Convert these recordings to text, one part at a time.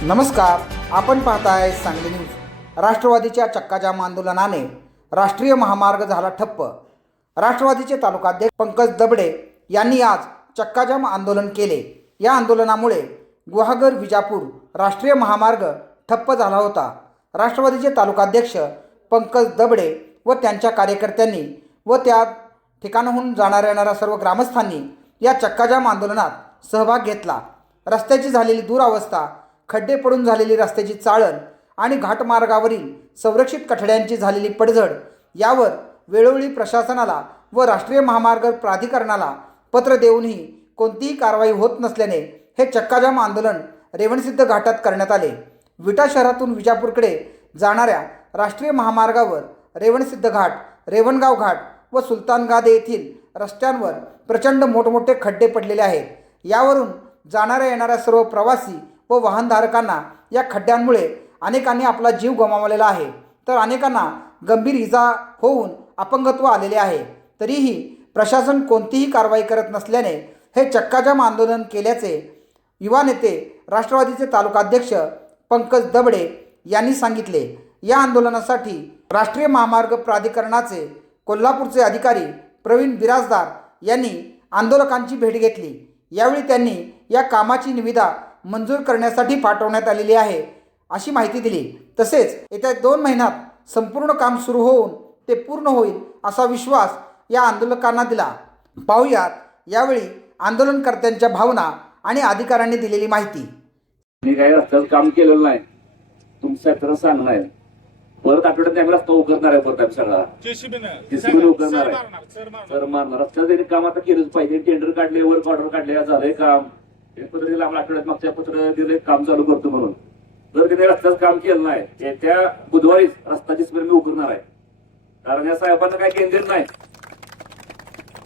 नमस्कार, आपण पाहताय सांगली न्यूज। राष्ट्रवादीच्या चक्काजाम आंदोलनाने राष्ट्रीय महामार्ग झाला ठप्प। राष्ट्रवादीचे तालुकाध्यक्ष पंकज दबडे यांनी आज चक्काजाम आंदोलन केले। या आंदोलनामुळे गुहागर विजापूर राष्ट्रीय महामार्ग ठप्प झाला होता। राष्ट्रवादीचे तालुकाध्यक्ष पंकज दबडे व त्यांच्या कार्यकर्त्यांनी व त्या ठिकाणाहून जाणाऱ्या सर्व ग्रामस्थांनी या चक्काजाम आंदोलनात सहभाग घेतला। रस्त्याची झालेली दुरावस्था, खड्डे पडून झालेली रस्त्याची चाळण आणि घाटमार्गावरील संरक्षित कठड्यांची झालेली पडझड यावर वेळोवेळी प्रशासनाला व राष्ट्रीय महामार्ग प्राधिकरणाला पत्र देऊनही कोणतीही कारवाई होत नसल्याने हे चक्काजाम आंदोलन रेवणसिद्ध घाटात करण्यात आले। विटा शहरातून विजापूरकडे जाणाऱ्या राष्ट्रीय महामार्गावर रेवणसिद्ध घाट, रेवणगाव घाट व सुलतानगादे येथील रस्त्यांवर प्रचंड मोठमोठे खड्डे पडलेले आहेत। यावरून जाणाऱ्या येणाऱ्या सर्व प्रवासी व वाहनधारकांना या खड्ड्यांमुळे अनेकांनी आपला जीव गमावलेला आहे, तर अनेकांना गंभीर इजा होऊन अपंगत्व आलेले आहे। तरीही प्रशासन कोणतीही कारवाई करत नसल्याने हे चक्काजाम आंदोलन केल्याचे युवा नेते राष्ट्रवादीचे तालुकाध्यक्ष पंकज दबडे यांनी सांगितले। या आंदोलनासाठी राष्ट्रीय महामार्ग प्राधिकरणाचे कोल्हापूरचे अधिकारी प्रवीण बिराजदार यांनी आंदोलकांची भेट घेतली। यावेळी त्यांनी या कामाची निविदा मंजूर करण्यासाठी पाठवण्यात आलेली आहे अशी माहिती दिली। तसेच येत्या 2 महिन्यात संपूर्ण काम सुरू होऊन ते पूर्ण होईल असा विश्वास या आंदोलकांना दिला। पाहूयात यावेळी आंदोलनकर्त्यांच्या भावना आणि अधिकाऱ्यांनी दिलेली माहिती। मी काही रस्त्याचं काम केलेलं नाही, तुमच्या तर सांगणार आहे। परत आठवड्यात आम्ही रस्ता उकरणार आहे, परत सगळा जेसीबी उकरणार आहे, सर मारणार। रस्त्याचं काम आता केलंच पाहिजे। टेंडर काढले, वर्क ऑर्डर काढले, झालंय काम। पत्र दिलं आम्हाला आठवड्यात, मागच्या पत्र दिले काम चालू करतो म्हणून। जर तिने रस्त्याचं काम केलं नाही, येत्या बुधवारीच रस्ता जेसीबी मी उकरणार आहे। कारण या साहेबांना काही केंद्र नाही।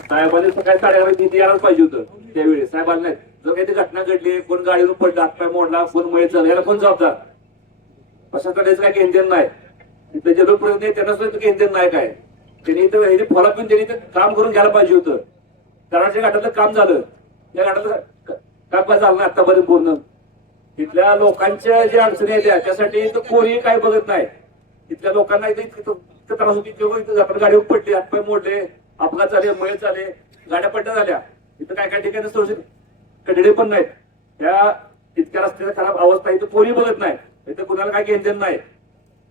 साहेबांनी सकाळी 11:30 तिथे यायलाच पाहिजे होतं त्यावेळी, साहेबांना नाही। जर काही घटना घडली, कोण गाडीवर पडला, हातपाय मोडला, कोण मयत झाला, याला कोण जबाबदार? प्रशासनाचं काही केंद्र नाही। तिथे जे लोक त्यांना सुद्धा केंद्र नाही काय। त्यांनी इथं हे फॉलो पण त्यांनी काम करून घ्यायला पाहिजे होतं। कराडच्या घाटातलं काम झालं, या घाटातलं काम काय झालं नाही आतापर्यंत पूर्ण। तिथल्या लोकांच्या ज्या अडचणी आहेत त्यासाठी कोणी काय बघत नाही। तिथल्या लोकांना इथं त्रास होती, आपण गाडीवर पडले, हातपाय मोडले, अपघात झाले, मयत झाले, गाड्या पट्ट्या झाल्या। इथं काय काय ठिकाणी सुरक्षित कठडे पण नाहीत। त्या इतक्या रस्त्याची खराब अवस्था इथं कोणी बघत नाही। इथं कुणाला काय केंद्र नाही।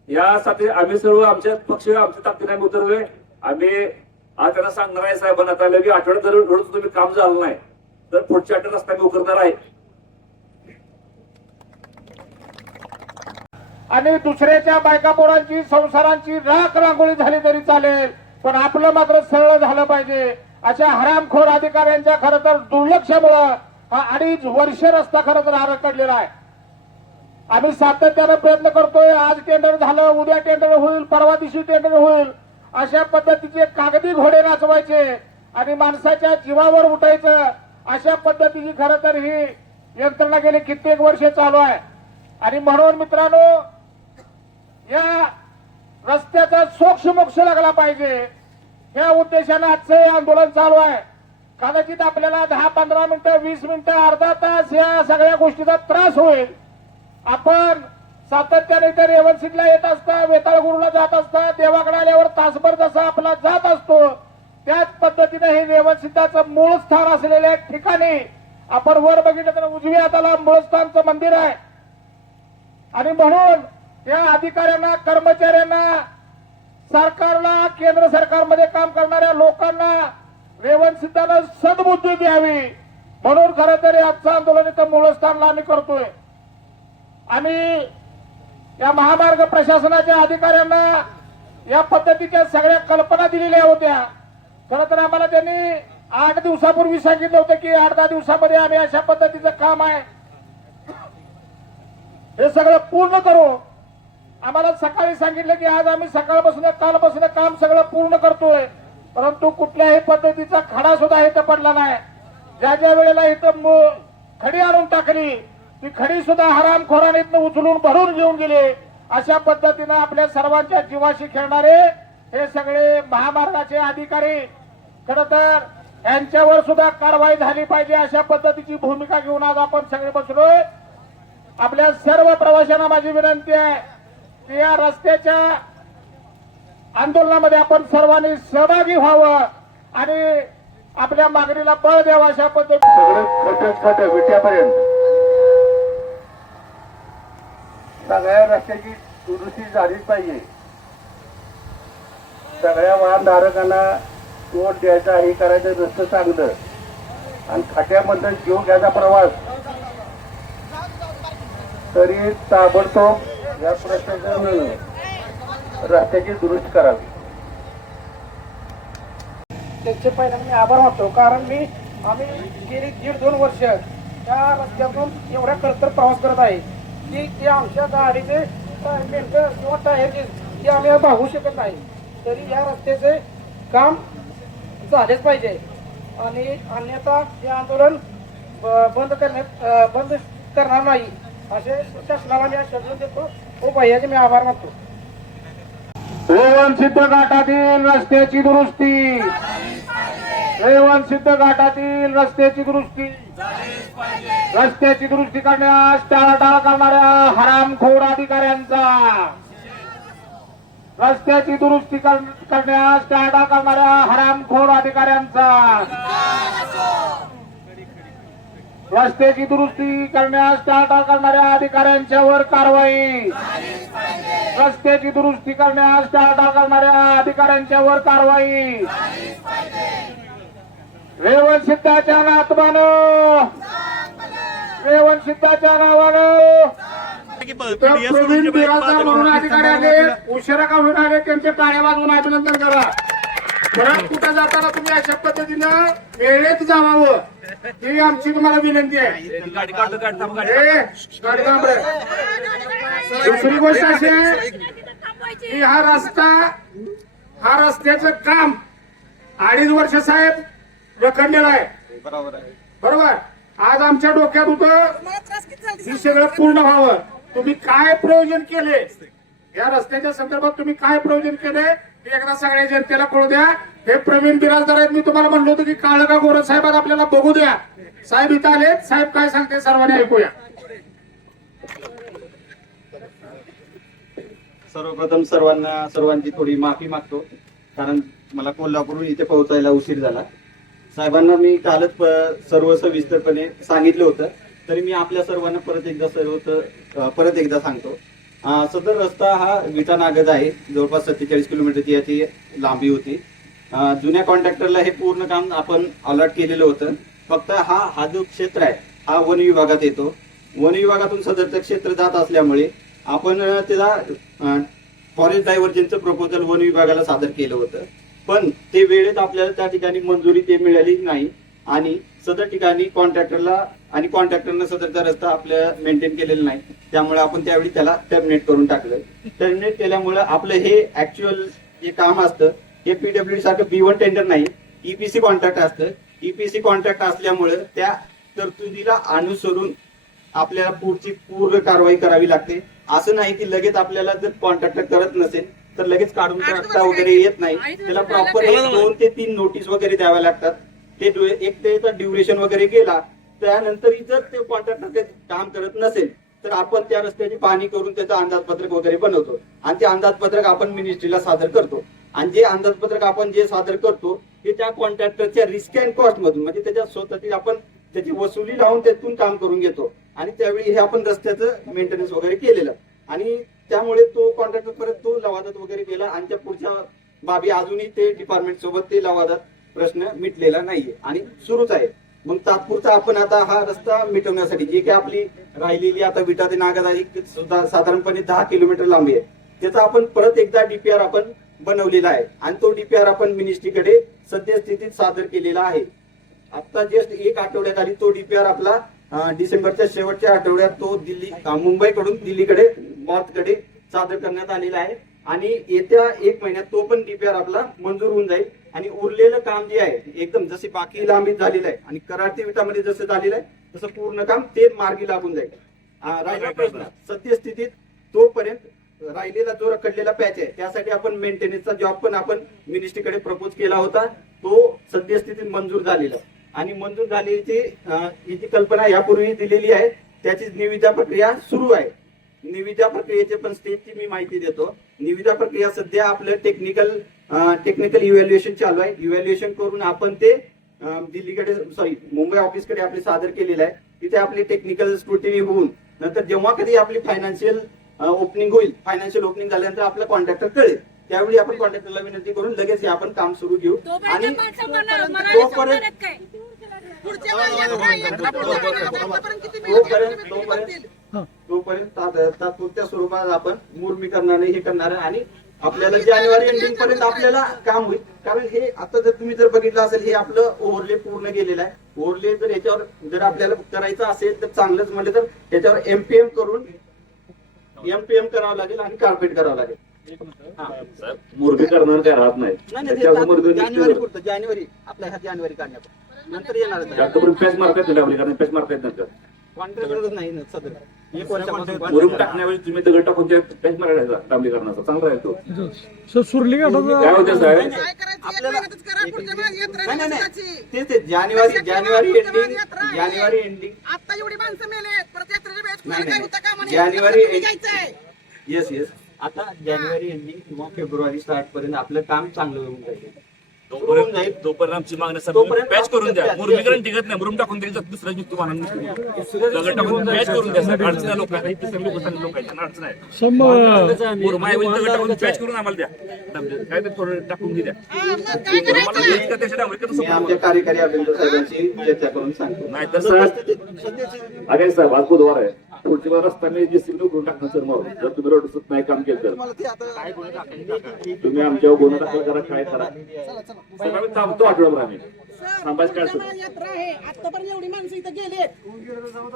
यासाठी आम्ही सर्व आमच्या पक्ष आमच्या ताकदीने आम्ही उतरलोय। आम्ही आज त्यांना सांगणार आहे साहेबांना आता की आठवड्यात जर रोज तुम्ही काम झालं नाही तर पुढच्या आठवड्यात रस्ता मी उकरणार आहे। आणि दुसऱ्याच्या बायका पोरांची संसारांची राख रांगोळी झाली तरी चालेल, पण आपलं मात्र सरळ झालं पाहिजे। अशा हरामखोर अधिकाऱ्यांच्या खरं तर दुर्लक्षामुळे हा 2.5 वर्ष रस्ता खरं तर आरखडलेला आहे। आम्ही सातत्याने प्रयत्न करतोय। आज टेंडर झालं, उद्या टेंडर होईल, परवा दिवशी टेंडर होईल, अशा पद्धतीचे कागदी घोडे नाचवायचे आणि माणसाच्या जीवावर उठायचं, अशा पद्धतीची खरं तर ही यंत्रणा गेली कित्येक वर्ष चालू आहे। आणि म्हणून मित्रांनो, या रस्त्याचा सोक्षमोक्ष लागला पाहिजे, या उद्देशाने आजचं हे आंदोलन चालू आहे। कदाचित आपल्याला 10-15 मिनिटं, 20 मिनिटं, अर्धा तास या सगळ्या गोष्टीचा त्रास होईल। आपण सातत्याने तर रेवणसिद्धला येत असता, वेताळगुरूला जात असता, देवाकडे आल्यावर तासभर जसा आपला जात असतो, त्याच पद्धतीने हे रेवणसिद्धाचं मूळ स्थान असलेल्या ठिकाणी आपण वर बघितलं तर उजव्या हाताला मूळस्थानचं मंदिर आहे। आणि म्हणून या अधिकाऱ्यांना, कर्मचाऱ्यांना, सरकारला, केंद्र सरकारमध्ये काम करणाऱ्या लोकांना रेवणसिद्धाला सद्बुद्धी द्यावी, म्हणून खरं तर आजचं आंदोलन इथं मूळस्थानला आम्ही करतोय। आम्ही या महामार्ग प्रशासनाच्या अधिकाऱ्यांना या पद्धतीच्या सगळ्या कल्पना दिलेल्या होत्या। खरं तर आम्हाला त्यांनी 8 दिवसापूर्वी सांगितलं होतं की 8-10 दिवसामध्ये आम्ही अशा पद्धतीचं काम आहे हे सगळं पूर्ण करू। आम्हाला सकाळी सांगितलं की आज आम्ही सकाळपासून कालपासून काम सगळं पूर्ण करतोय, परंतु कुठल्याही पद्धतीचा खडा सुद्धा इथं पडला नाही। ज्या ज्या वेळेला इथं खडी आणून टाकली, ती खडी सुद्धा हरामखोराने इथनं उचलून भरून घेऊन गेले। अशा पद्धतीनं आपल्या सर्वांच्या जीवाशी खेळणारे हे सगळे महामार्गाचे अधिकारी, खरं तर यांच्यावर सुद्धा कारवाई झाली पाहिजे अशा पद्धतीची भूमिका घेऊन आज आपण सगळे बसलोय। आपल्या सर्व प्रवाशांना माझी विनंती आहे की या रस्त्याच्या आंदोलनामध्ये आपण सर्वांनी सहभागी व्हावं आणि आपल्या मागणीला बळ द्यावं अशा पद्धतीने सगळं छोट्या छोट्या विट्यापर्यंत सगळ्या रस्त्याची दुरुस्ती झालीच पाहिजे. सगळ्या वाहनधारकांना तोड द्यायचा हे करायचं रस्तं चांगलं आणि खाट्यामधून जीव घ्यायचा प्रवास तरी ताबडतोब या प्रश्नाचं रस्त्याची दुरुस्ती करावी. त्यांचे पहिल्यांदा मी आभार मानतो कारण आम्ही गेली 1.5-2 वर्ष त्या रस्त्यातून एवढ्या खडतर प्रवास करत आहे की ते आमच्या गाडीचे मेंढर किंवा टायरचे ते आम्ही भागू शकत नाही. तरी या रस्त्याचे काम झालेच पाहिजे आणि अन्यथा हे आंदोलन बंद करणार नाही असे शासनाला मी आश्वासन देतो. भैयाचे मी आभार मानतो. रेवणसिद्ध घाटातील रस्त्याची दुरुस्ती रेवणसिद्ध घाटातील रस्त्याची दुरुस्ती करण्यास टाळाटाळ करणाऱ्या हरामखोर अधिकाऱ्यांचा रस्त्याची दुरुस्ती करण्यास टाळाटाळ करणाऱ्या हरामखोर अधिकाऱ्यांचा रस्त्याची दुरुस्ती करण्यास टाळाटाळ करणाऱ्या अधिकाऱ्यांच्यावर कारवाई रस्त्याची दुरुस्ती करण्यास टाळाटाळ करणाऱ्या अधिकाऱ्यांच्यावर कारवाई रेवणसिद्धाच्या नातवानं रेवणसिद्धाच्या नावानं प्रवीण बिराजदार म्हणून अधिकारी आले उशिरा का होऊन आले त्यांचे टाळ्या वाजवून अभिनंदन करा. परत कुठे जाताना तुम्ही अशा पद्धतीनं वेळेत जावावं ही आमची तुम्हाला विनंती आहे. गाडी काढतो गाडी थांब रे. दुसरी गोष्ट अशी आहे की हा रस्त्याचं काम 2.5 वर्ष साहेब रखडलेलं आहे. बरोबर. आज आमच्या डोक्यात होतं ही सगळं पूर्ण व्हावं. तुम्ही काय प्रयोजन केले या रस्त्याच्या संदर्भात तुम्ही काय प्रयोजन केले हे एकदा सगळ्या जनतेला कळू द्या. हे प्रवीण बिराजदार आहेत. मी तुम्हाला म्हणलो होतो की काळ का गोरख साहेब आपल्याला बघू द्या. साहेब इथं आले. साहेब काय सांगते सर्वांनी ऐकूया. सर्वप्रथम सर्वांची थोडी माफी मागतो कारण मला कोल्हापूरहून इथे पोहोचायला उशीर झाला. साहेबांना मी कालच सर्व सविस्तरपणे सांगितलं होतं तरी मी आपल्या सर्वांना परत एकदा सांगतो. सदर रस्ता हा विटा नागद आहे. जवळपास 47 किलोमीटरची याची लांबी होती. जुन्या कॉन्ट्रॅक्टरला हे पूर्ण काम आपण अलॉट केलेलं होतं. फक्त हा जो क्षेत्र आहे हा वन विभागात येतो. वन विभागातून सदरचं क्षेत्र जात असल्यामुळे आपण त्याला फॉरेस्ट डायव्हर्जनचं प्रपोजल वन विभागाला सादर केलं होतं पण ते वेळेत आपल्याला त्या ठिकाणी मंजुरी ते मिळाली नाही आणि सदर ठिकाणी कॉन्ट्रॅक्टरनं सदरचा रस्ता आपल्या मेंटेन केलेला नाही. त्यामुळे आपण त्यावेळी त्याला टर्मिनेट करून टाकलं. टर्मिनेट केल्यामुळे आपलं हे ऍक्च्युअल जे काम असतं हे पीडब्ल्यूडी सारखं B1 टेंडर नाही, EPC कॉन्ट्रॅक्ट असतं. EPC कॉन्ट्रॅक्ट असल्यामुळे त्या तरतुदीला अनुसरून आपल्याला पुढची पूर्ण कारवाई करावी लागते. असं नाही की लगेच आपल्याला जर कॉन्ट्रॅक्टर करत नसेल तर लगेच काढून टाकता वगैरे येत नाही. त्याला प्रॉपर 2 ते 3 नोटीस वगैरे द्याव्या लागतात. ते एक त्याचा ड्युरेशन वगैरे गेला त्यानंतरही जर ते कॉन्ट्रॅक्टर काम करत नसेल तर आपण त्या रस्त्याची पाहणी करून त्याचं अंदाजपत्रक वगैरे बनवतो आणि ते अंदाजपत्रक आपण मिनिस्ट्रीला सादर करतो. आणि जे अंदाजपत्रक आपण जे सादर करतो ते त्या कॉन्ट्रॅक्टरच्या रिस्क अँड कॉस्ट मधून म्हणजे त्याच्या स्वतःची आपण त्याची वसुली लावून त्यातून काम करून घेतो आणि त्यावेळी हे आपण रस्त्याचं मेंटेनन्स वगैरे केलेलं आणि त्यामुळे तो कॉन्ट्रॅक्टर परत तो लवादात वगैरे गेला आणि त्या पुढच्या बाबी अजूनही ते डिपार्टमेंट सोबत ते लवादात प्रश्न मिटलेला नाहीये आणि सुरूच आहे. मग तात्पुरता आपण आता हा रस्ता मिटवण्यासाठी जे काही आपली राहिलेली आता विटा ते नागदाई सुद्धा साधारणपणे 10 किलोमीटर लांबी आहे त्याचा आपण परत एकदा DPR आपण बनवलेला आहे आणि तो DPR आपण मिनिस्ट्रीकडे सद्यस्थितीत सादर केलेला आहे. आता जस्ट 1 आठवड्यात आली तो DPR आपला डिसेंबरच्या शेवटच्या आठवड्यात तो मुंबईकडून दिल्लीकडे नॉर्थकडे सादर करण्यात आलेला आहे आणि येत्या 1 महिन्यात तो पण DPR आपला मंजूर होऊन जाईल आणि उरलेलं काम जे आहे एकदम जसे बाकी लांबीत झालेलं आहे आणि कराड ते विटामध्ये जसं झालेलं आहे तसं पूर्ण काम ते मार्गी लागून जाईल. राहिला प्रश्न सद्यस्थितीत तोपर्यंत राहिलेला जो रखडलेला पॅच आहे त्यासाठी आपण मेंटेनन्सचा जॉब पण आपण मिनिस्ट्रीकडे प्रपोज केला होता. तो सद्यस्थितीत मंजूर झालेला आणि मंजूर झालेली याची कल्पना यापूर्वी दिलेली आहे त्याची निविदा प्रक्रिया सुरू आहे. निविदा प्रक्रियेचे पण स्टेजची मी माहिती देतो. निविदा प्रक्रिया सध्या आपलं टेक्निकल इव्हॅल्युएशन चालू आहे. इव्हॅल्युएशन करून आपण ते दिल्लीकडे मुंबई ऑफिसकडे आपले सादर केलेलं आहे. तिथे आपली टेक्निकल स्क्रुटिनी होऊन नंतर जेव्हा कधी आपली फायनान्शियल ओपनिंग होईल, फायनान्शियल ओपनिंग झाल्यानंतर आपलं कॉन्ट्रॅक्टर कळेल, त्यावेळी आपण कॉन्ट्रॅक्टरला विनंती करून लगेच हे आपण काम सुरू घेऊ. आणि तोपर्यंत तात्पुरत्या स्वरूपात आपण मुर्मीकरणाने हे करणार आहे. आणि आपल्याला जानेवारी एंडिंग पर्यंत आपल्याला काम होईल. कारण हे आता जर तुम्ही बघितलं असेल, हे आपलं ओव्हरले पूर्ण गेलेलं आहे. ओव्हरले जर याच्यावर जर आपल्याला करायचं असेल तर चांगलंच म्हणलं तर याच्यावर एमपीएम करावं लागेल आणि कार्पेट करावं लागेल. मुरबी करणार काय राहत नाही. जानेवारी पुरतं, जानेवारी आपल्या ह्या जानेवारी काढण्यात नंतर येणार पॅच मारतायत ना डांबरी कारण पॅच मारतायत नंतर कॉन्ट्रॅक्टरच नाही ना सदर. मुरुम टाकण्यावेळी तुम्ही दगड टाकून त्या पॅच मारायचा डांबरीकरणाचा चांगला आहे तो. सुरली काय होतं साहेब, तेच जानेवारी एंडिंग आता एवढी माणसं मेले परत यात्रेला वेळेस कुणाला नाही, काय होतं का म्हणे जानेवारी यात्रेला जायचंय. येस आता जानेवारी एंडिंग किंवा फेब्रुवारी स्टार्ट पर्यंत आपलं काम चांगलं होऊन जाईल. तोपर्यंत आमची मागणी तोपर्यंत पॅच करून द्या. मुरमीकरण टिकत नाही, मुरुम टाकून द्यायचं दुसऱ्या दिवशी तुम्हाला दगड टाकून पॅच करून द्या. साहेब अडचण लोक आहे, लोकांच्या अडचण आहे. मुरमाऐवजी दगड टाकून पॅच करून आम्हाला द्या. काय ते थोडं टाकून द्या. मी आमच्या कार्यकारी अभियंता साहेबांची चर्चा करून सांगतो. नाही तर साहेब आज बुधवार आहे. पुढच्या रस्ता मी जेसीबी उघडून टाकणार सर. मग जर तुम्ही रोड नाही काम केलं तर तुम्ही आमच्यावर गुन्हा दाखल करा, काय करा. आम्ही थांबतो आठवड्याभर. आम्ही थांबायचं काय पुढच्या वेळेला यात्रा आहे. आतापर्यंत एवढी माणसं इथं गेले.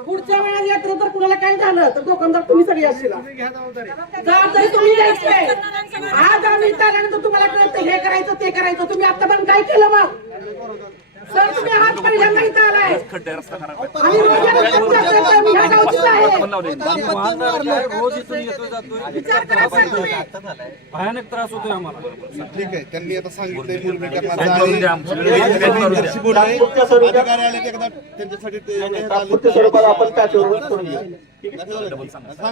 पुढच्या वेळेला यात्रा तर कुणाला काय झालं तर दुकानदार तुम्ही सगळी असतील. जबाबदारी तुम्ही घ्यायची आहे. आज आम्ही इथं आल्यानंतर तुम्हाला कळतं हे करायचं ते करायचं. तुम्ही आतापर्यंत काय केलं मग सर? तुम्ही आज पहिल्यांदा इथं आलाय. खड्डे रस्ता खराब आहे. आणि मी ह्या गावचीच आहे. विचार करा सर तुम्ही. भयानक त्रास होतोय आम्हाला. ठीक आहे, त्यांनी आता सांगितलंय पॅच मुरमीकरणाचा करून द्या आमचं. पॅच करून द्या. तात्पुरत्या स्वरूपात अधिकारी आले ते एकदा त्यांच्यासाठी तात्पुरत्या स्वरूपात आपण पॅचवर करून घेऊ.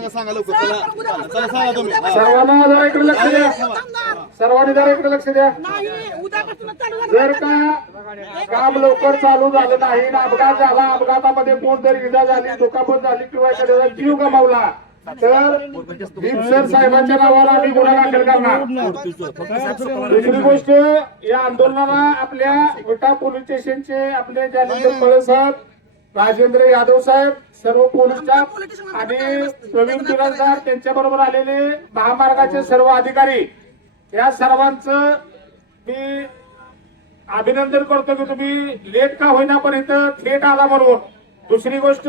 सांगा लवकर. चला सांगा तुम्ही. सर्वांना जरा इकडे लक्ष द्या. सर्वांनी जरा इकडे लक्ष द्या. नाही उद्यापासून चालू जर का काम लवकर चालू झालं नाही ना, अपघात झाला, अपघातामध्ये कोणतरी इजा झाली, दुखापत झाली किंवा एखाद्याचा जीव गमावला तर भीमसर साहेबांच्या नावावर आम्ही गुन्हा दाखल करणार. दुसरी गोष्ट, या आंदोलनाला आपल्या विटा पोलीस स्टेशनचे आपले जालिंदर पळे साहेब, राजेंद्र यादव साहेब, सर्व पोलीस स्टाफ आणि प्रवीण बिराजदार त्यांच्या बरोबर आलेले महामार्गाचे सर्व अधिकारी, या सर्वांचं मी अभिनंदन करतो की तुम्ही लेट का होईना पण इथं थेट आला म्हणून. दुसरी गोष्ट,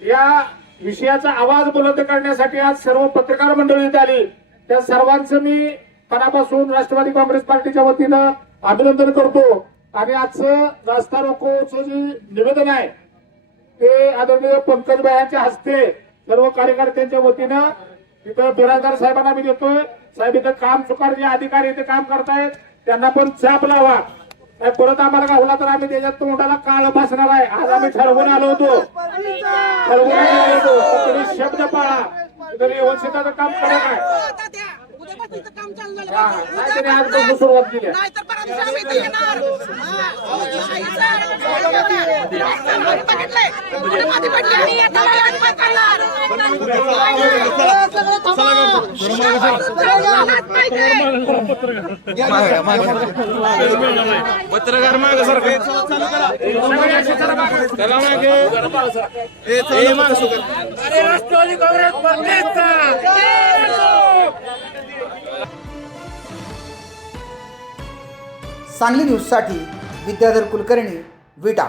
या विषयाचा आवाज बुलंद करण्यासाठी आज सर्व पत्रकार मंडळी इथे आली. त्या सर्वांचं मी मनापासून राष्ट्रवादी काँग्रेस पार्टीच्या वतीनं अभिनंदन करतो. आणि आजचं रास्ता रोकोचं जे निवेदन आहे ते आदरणीय पंकजभाईंच्या हस्ते सर्व कार्यकर्त्यांच्या वतीनं तिथं बिराजदार साहेबांना मी देतोय. साहेब इथं काम चुकार जे अधिकारी इथे काम करतायत त्यांना पण चाप लावा. परत आम्हाला गावला तर आम्ही त्याच्यात तोंडाला काळ बसणार आहे. आज आम्ही ठरवून आलो होतो, तुम्ही शब्द पाळा. तरी व्यवस्थिताचं काम करा काय उद्यापासून इथं काम चालू झालं नाहीतरी आजपासून सुरुवात केली. नाही तर परत दिवशी आम्ही इथे येणार. नाही सर, बघितलंय पुढे मध्ये पडली आणि आता आम्ही काय करणार? पत्रकार माग सारखं राष्ट्रवादी काँग्रेस पार्टीचा सांगली न्यूजसाठी विद्याधर कुलकर्णी, विटा.